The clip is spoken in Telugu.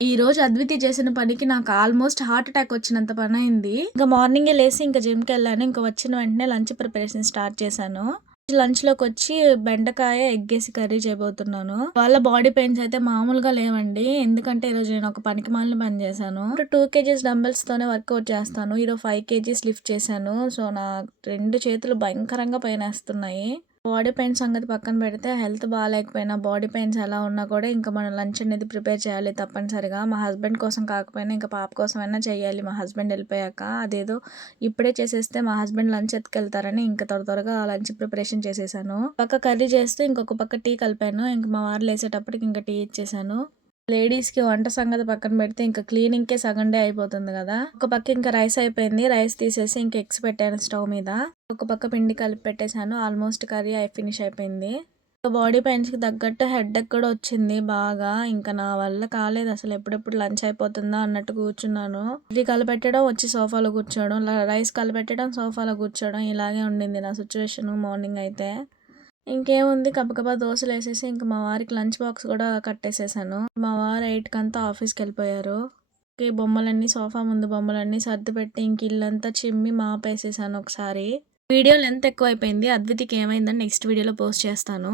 ఈరోజు అద్వితి చేసిన పనికి నాకు ఆల్మోస్ట్ హార్ట్ అటాక్ వచ్చినంత పనయింది. ఇంకా మార్నింగే లేసి ఇంకా జిమ్‌కెళ్ళాను. ఇంకా వచ్చిన వెంటనే లంచ్ ప్రిపరేషన్ స్టార్ట్ చేశాను. లంచ్‌లోకొచ్చి బెండకాయ, ఎగ్గేసి కర్రీ చేయబోతున్నాను. వాళ్ళ బాడీ పెయిన్స్ అయితే మామూలుగా లేవండి. ఎందుకంటే ఈరోజు నేను ఒక పనికిమాలిన పని చేశాను. 2 కేజీస్ డంబెల్స్‌తోనే వర్కౌట్ చేస్తాను. ఈరోజు 5 కేజీస్ లిఫ్ట్ చేశాను. సో, నా 2 చేతులు భయంకరంగా పెయినేస్తున్నాయి. బాడీ పెయిన్ సంగతి పక్కన పెడితే హెల్త్ బాలేకపోయినా, బాడీ పెయిన్స్ ఎలా ఉన్నా కూడా ఇంకా మనం లంచ్ అనేది ప్రిపేర్ చేయాలి తప్పనిసరిగా. మా హస్బెండ్ కోసం కాకపోయినా ఇంకా పాప కోసమైనా చేయాలి మా హస్బెండ్ వెళ్ళిపోయాక. అదేదో ఇప్పుడే చేసేస్తే మా హస్బెండ్ లంచ్ ఎత్తుకెళ్తారని ఇంకా త్వరగా లంచ్ ప్రిపరేషన్ చేసేసాను. పక్క కర్రీ చేస్తూ ఇంకొక పక్క టీ కలిపాను. ఇంక మా వారు లేసేటప్పటికి ఇంకా టీ ఇచ్చేసాను. లేడీస్‌కి వంట సంగతి పక్కన పెడితే ఇంకా క్లీనింగ్‌కే సగం డే అయిపోతుంది గదా! ఒక పక్క ఇంకా రైస్ అయిపోయింది. రైస్ తీసేసి ఇంక ఎగ్స్ పెట్టాను స్టవ్ మీద. ఒక పక్క పిండి కలిపి పెట్టేసాను. ఆల్మోస్ట్ కర్రీ ఫినిష్ అయిపోయింది. బాడీ పెయిన్స్‌కి తగ్గట్టు హెడేక్ కూడా వచ్చింది బాగా. ఇంకా నా వల్ల కాలేదు అసలు. ఎప్పుడెప్పుడు లంచ్ అయిపోతుందా అన్నట్టు కూర్చున్నాను. కర్రీ కలిపెట్టడం, వచ్చి సోఫాలో కూర్చోవడం, రైస్ కలిపెట్టడం, సోఫాలో కూర్చోవడం ఇలాగే ఉండింది నా సిట్యుయేషన్ మార్నింగ్ అయితే. ఇంకేముంది గబగబా దోసలేసేసి ఇంక మా వారికి లంచ్ బాక్స్ కూడా కట్టేసేసాను. మా వారు 8కంతా ఆఫీస్‌కెళ్ళిపోయారు. ఈ బొమ్మలన్నీ సోఫా ముందు బొమ్మలన్నీ సర్దిపెట్టి ఇంక ఇల్లంతా చిమ్మి మాపేసేసాను ఒకసారి. వీడియో లెంత్ ఎక్కువైపోయింది. అద్వితికి ఏమైందని నెక్స్ట్ వీడియోలో పోస్ట్ చేస్తాను.